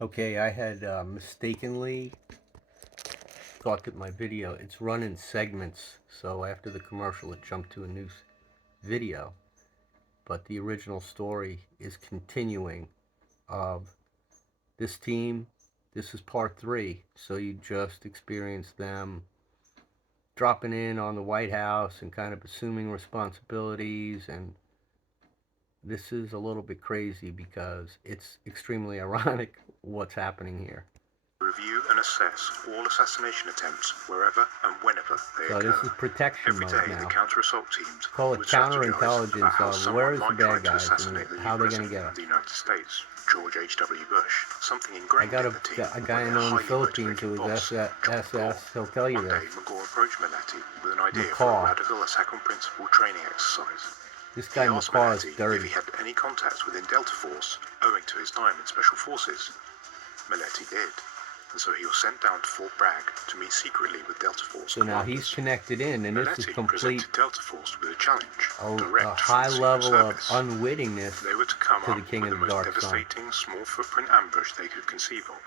Okay, I had mistakenly thought that my video, it's run in segments, so after the commercial it jumped to a new video, but the original story is continuing of this team. This is part 3, so you just experienced them dropping in on the White House and kind of assuming responsibilities, and this is a little bit crazy because it's extremely ironic what's happening here. Review and assess all assassination attempts wherever and whenever they So occur. this is protection Every mode day, now. the counter-assault teams Call it would strategize counterintelligence about how of where someone is the might try bad to guys and assassinate the new how they're going to president get of them. the United States, George H.W. Bush. Something I ingrained got in the team a by guy I their know in the highly Philippines motivated who is boss, John McGaw. SS. He'll tell you One this. day, McGaw approached Meletti with an idea for a McCaw. radical attack on principle training exercise. This He guy asked McCaw is Meletti if dirty. he had any contacts within Delta Force owing to his time in Special Forces. Meletti did, and so he was sent down to Fort Bragg to meet secretly with Delta Force So now commanders. he's connected in, and this is Meletti complete presented Delta Force with a challenge, a direct high from the level Secret of Service. unwittingness They were to come to up the King with of the the most Dark Sun. devastating small footprint ambush they could conceive of,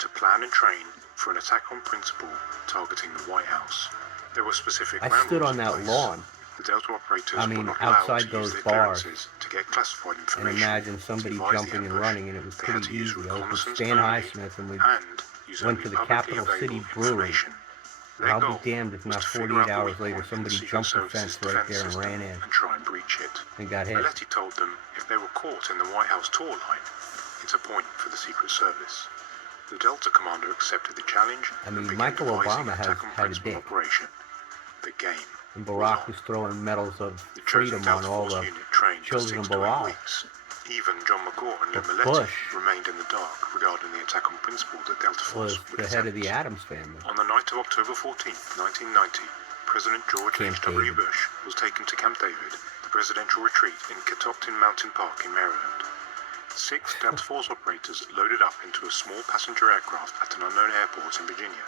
to plan and train for an attack on principle targeting the White House. There were specific I ground stood rules on in that place. lawn. The Delta operators I mean, were not allowed outside to use those their bars, clearances to get classified and information imagine somebody to devise the jumping and ambush. running, and it was They had pretty to use easy. I was with reconnaissance Stan only Highsmith, and we and use went only to the publicly Capital City available Brewery. information. And Their I'll be goal damned if was not to figure 48 out the hours weak later point in the somebody Secret jumped the Service's fence right defense there and system ran in and try and breach it. and got hit. Meletti told them if they were caught in the White House tour line, it's a point for the Secret Service. The Delta commander accepted the challenge and began Michael devising Obama an has attack on had a principle dick. operation. The game And was Barack on. was throwing medals of The chosen freedom Delta on all Force the unit trained for children 6 of to 8 Barack. weeks. Even John McGaw and Lou But Meletti Bush remained in the dark regarding the attack on principle that Delta Force was would the head of the attempt. Addams family. On the night of October 14, 1990, President George Camp H.W. David. Bush was taken to Camp David, the presidential retreat in Catoctin Mountain Park in Maryland. 6 Delta Force operators loaded up into a small passenger aircraft at an unknown airport in Virginia.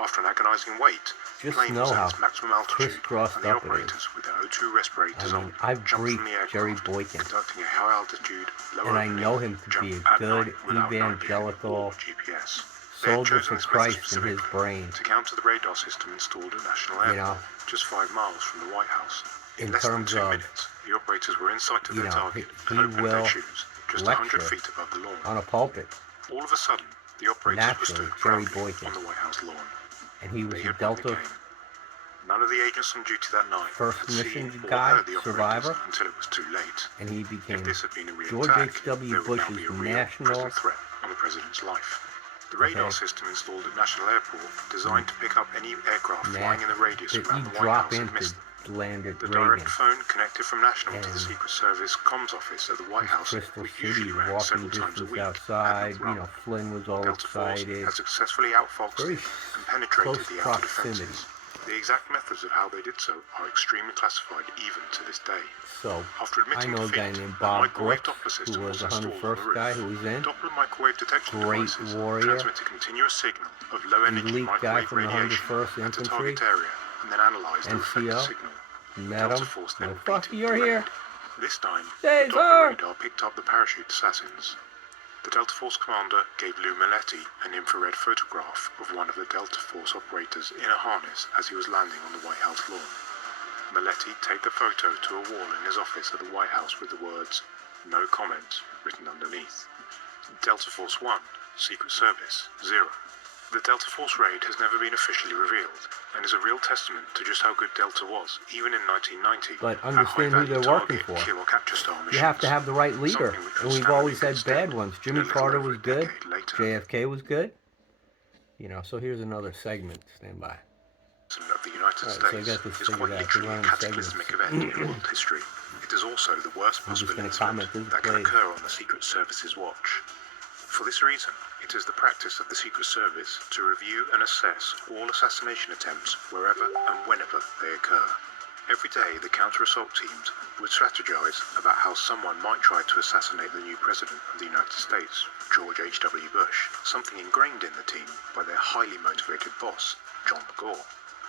After an agonizing wait, the Just plane know was at how its maximum altitude, crisscrossed and the up it is. operators, with their O2 respirators on, I've jumped briefed from the aircraft, Jerry Boykin, conducting a high-altitude, low and I opening know him to jump be a at good night without evangelical or GPS. They had soldier chosen for this method Christ in specifically his brain. to counter the radar system installed at National Airport, just 5 miles from the White House. In less than terms 2 of, minutes, the operators were in sight of their target he and opened will their shoes just 100 lecture feet above the lawn. on a pulpit. All of a sudden, the operators were Naturally, stood Jerry proudly Boykin. on the White House lawn. And he was They a had won the Delta game. None of the agents on duty that night first had mission seen or guy, heard the survivor, operators until it was too late. and he became If this had been a real George attack, H.W. there would now Bush's be a real national, present threat on the president's life. The radar system installed at National Airport, designed to pick up any aircraft flying in the radius that around you the White drop House and into miss them. land at The Reagan. direct phone connected from National to the And Secret Service comms office at the White House, Crystal which City, usually ran walking several times a distance week, outside. had not run. Flynn was all Delta Force excited. had successfully outfoxed Very it and penetrated close the outer proximity. defenses. The exact methods of how they did so are extremely classified even to this day. So, After I admitting know a defeat, guy named a Bob microwave Brooks, Doppler who system was was the installed on the 101st roof. guy who was in. Doppler microwave detection Great devices warrior. transmit a continuous signal of low-energy Elite guy microwave from the radiation 101st at the Infantry. target area and then analyze the reflected NCO. signal. Met Delta him. Force then Like, fuck, repeated you're the here. raid. This time, Hey, the sir. Doppler radar picked up the parachute assassins. The Delta Force commander gave Lou Meletti an infrared photograph of one of the Delta Force operators in a harness as he was landing on the White House lawn. Meletti taped the photo to a wall in his office at the White House with the words, "No comment," written underneath. Delta Force 1, Secret Service, 0. The Delta Force raid has never been officially revealed, and is a real testament to just how good Delta was, even in 1990. But understand who they're working for. Kill or capture style missions. You have to have the right leader, Something which and was we've always standard had instead, bad ones. in a Jimmy little Carter over was a good. decade later. JFK was good. So here's another segment. Stand by. Of the United Alright, so I States got this is figured quite out. literally They're a running cataclysmic segments. event in world history. It is also the worst I'm just possible gonna incident comment this that can place. occur on the Secret Service's watch. For this reason, it is the practice of the Secret Service to review and assess all assassination attempts wherever and whenever they occur. Every day, the counter-assault teams would strategize about how someone might try to assassinate the new President of the United States, George H.W. Bush, something ingrained in the team by their highly motivated boss, John McGaw.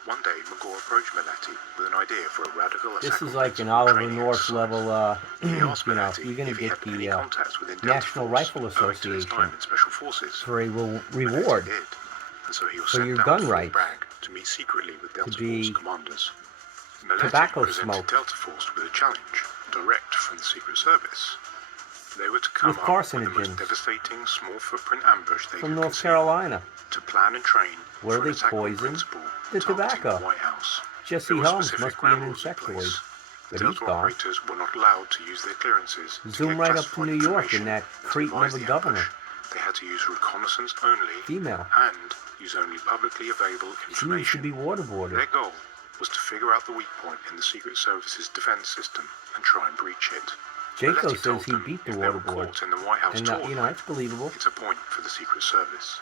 One day, Magor approached Meletti with an idea for a radical This is second like an principle Oliver training North exercise. level, He asked you know, if Meletti you're going to if he get had any the contacts within Delta National Force, Rifle owing to his Association time in Special Forces. for a Meletti reward did, and so he was for sent your down gun to Fort rights Bragg to meet secretly with to Delta Force be commanders. Meletti tobacco presented smoke Delta Force with a challenge, direct from the Secret Service. They were to come with up with the most carcinogens devastating small footprint ambush they from could North conceive, Carolina, to plan and train where for an they attack on poisoned principle the targeting tobacco. the White House. There Jesse were Helms specific must be an ground rules in insectoid, place. The but he's Delta gone. operators were not allowed to use their clearances to Zoom get right up to classified New York in information that and to cretin devise of a the governor. ambush. They had to use reconnaissance only Female. and use only publicly available She needs to information. be waterboarded. Their goal was to figure out the weak point in the Secret Service's defense system and try and breach it. Jaco Meletti says told he them beat the if they were waterboard. caught in the White House And, tour you know, it's believable. it's a point for the Secret Service.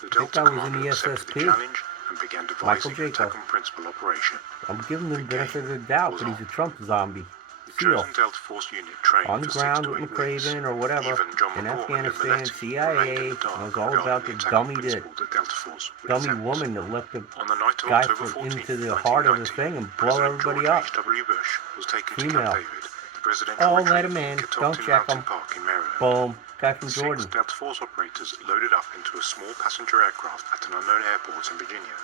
The I think Delta that was in commander the accepted the SSP. challenge and began Michael devising an Jaco. attack on principal operation. I'm giving him the benefit of the doubt, but he's a Trump zombie. The SEAL. chosen Delta Force unit trained On the for ground 6 with to 8 weeks. McCraven or whatever Even John in McCall and Afghanistan, Meletti CIA, remained in the dark knows all regarding about the the attack dummy on principle that Delta Force would dummy attempt. woman that let the On the night of guy October 14, into the heart of the 1990, thing and blow President everybody George up. H.W. Bush was taken to Female. Camp David, the presidential Oh, retreat let him in. in Catoctin Don't check Mountain him. Park in Maryland. Boom. Guy from 6 Jordan. Delta Force operators loaded up into a small passenger aircraft at an unknown airport in Virginia.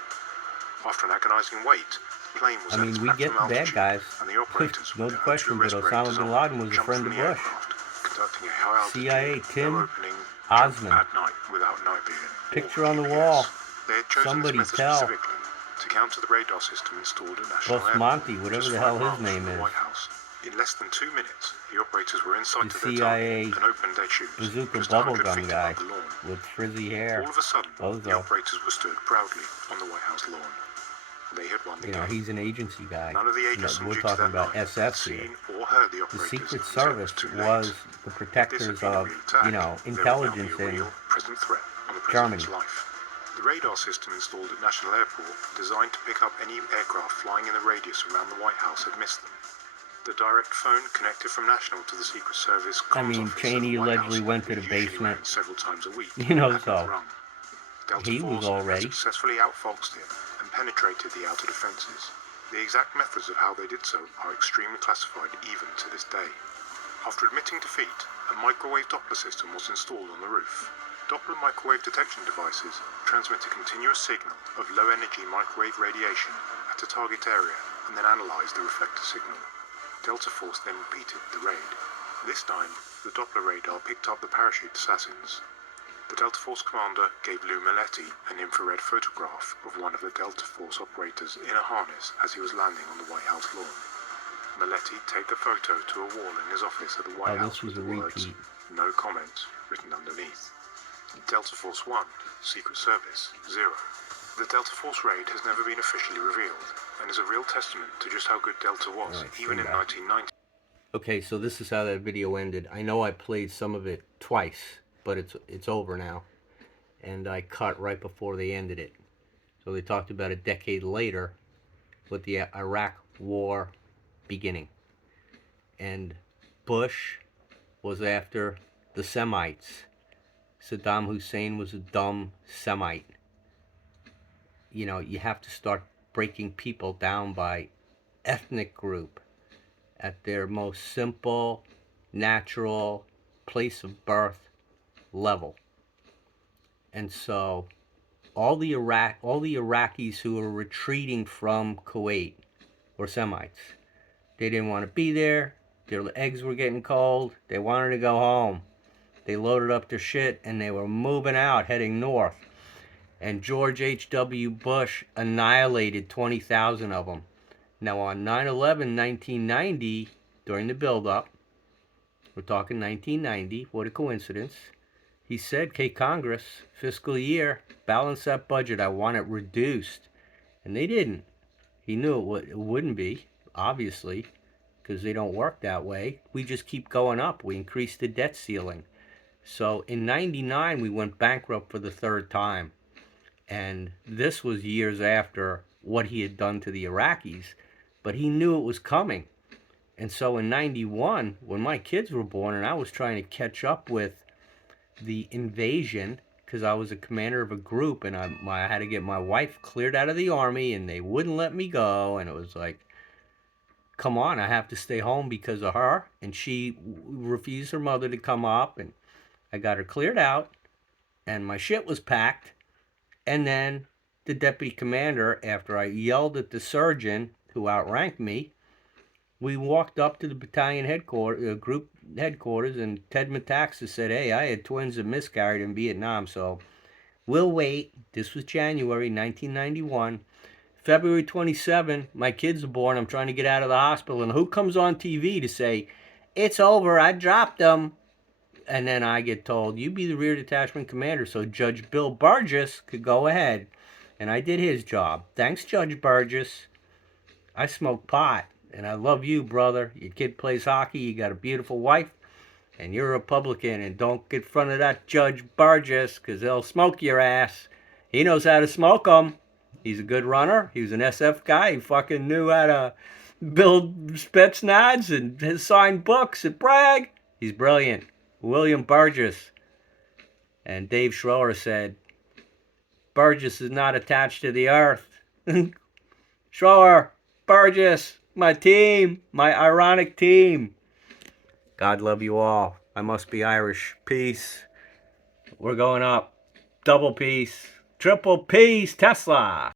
After an agonizing wait, the plane was at its we get maximum the bad altitude, guys. and the operators, No with their question, O2 but respirators Osama bin on, Laden was a jumped friend from of the Bush. aircraft, conducting a high altitude, CIA, Tim no opening Osman. jump at night without night vision. Picture or on the GPS. wall. They had chosen Somebody this method tell specifically to counter the radar system installed at National Boss Airport, Monty, whatever just the 5 hell his miles name from the is. White House. In less than 2 minutes, the operators were in sight The of their CIA target and opened their chutes bazooka just 100 bubblegum feet guy above the lawn. with frizzy hair. All of a sudden, the Bozo. operators were stood proudly on the White House lawn. They had won the game. He's an agency guy. None of the agents on We're duty talking that about night SFs had here. seen or heard the The operators, Secret and so it Service too late. was the If this had protectors been a of, real attack, there would now be intelligence a in real present threat on the Germany. president's life. The radar system installed at National Airport, designed to pick up any aircraft flying in the radius around the White House, had missed them. The direct phone connected from National to the Secret Service comms office Cheney at the White allegedly House, went to the usually basement. rang several times a week, You know, had so not rung. Delta he was Force all had ready. successfully outfoxed it and penetrated the outer defenses. The exact methods of how they did so are extremely classified even to this day. After admitting defeat, a microwave Doppler system was installed on the roof. Doppler microwave detection devices transmit a continuous signal of low-energy microwave radiation at a target area and then analyze the reflector signal. Delta Force then repeated the raid. This time, the Doppler radar picked up the parachute assassins. The Delta Force commander gave Lou Meletti an infrared photograph of one of the Delta Force operators in a harness as he was landing on the White House lawn. Meletti taped the photo to a wall in his office at the White House with the words, "No comment," written underneath. Delta Force 1, Secret Service, 0. The Delta Force raid has never been officially revealed, and is a real testament to just how good Delta was, even in 1990. Okay, so this is how that video ended. I know I played some of it twice, but it's over now. And I cut right before they ended it. So they talked about a decade later with the Iraq War beginning. And Bush was after the Semites. Saddam Hussein was a dumb Semite. You have to start breaking people down by ethnic group at their most simple, natural place of birth level. And so all the Iraqis who were retreating from Kuwait were Semites. They didn't want to be there. Their eggs were getting cold. They wanted to go home. They loaded up their shit and they were moving out, heading north. And George H.W. Bush annihilated 20,000 of them. Now on 9/11, 1990, during the build-up, we're talking 1990, what a coincidence, he said, "Okay, Congress, fiscal year, balance that budget. I want it reduced." And they didn't. He knew it wouldn't be, obviously, because they don't work that way. We just keep going up. We increased the debt ceiling. So in 99, we went bankrupt for the third time. And this was years after what he had done to the Iraqis. But he knew it was coming. And so in 91, when my kids were born and I was trying to catch up with the invasion because I was a commander of a group, and I had to get my wife cleared out of the Army, and they wouldn't let me go. And it was like, come on, I have to stay home because of her. And she refused her mother to come up, and I got her cleared out, and my shit was packed. And then the deputy commander, after I yelled at the surgeon who outranked me, we walked up to the battalion headquarters, group headquarters, and Ted Metaxas said, "Hey, I had twins that miscarried in Vietnam, so we'll wait." This was January 1991. February 27, my kids are born. I'm trying to get out of the hospital, and who comes on TV to say, "It's over, I dropped them"? And then I get told, "You be the rear detachment commander," so Judge Bill Burgess could go ahead. And I did his job. Thanks, Judge Burgess. I smoke pot, and I love you, brother. Your kid plays hockey, you got a beautiful wife, and you're a Republican, and don't get in front of that Judge Burgess, because they'll smoke your ass. He knows how to smoke them. He's a good runner. He was an SF guy. He fucking knew how to build Spetsnads and has signed books at Bragg. He's brilliant. William Burgess. And Dave Schroer said, Burgess is not attached to the earth. Schroer, Burgess, my team, my ironic team. God love you all. I must be Irish. Peace. We're going up. Double peace. Triple peace. Tesla.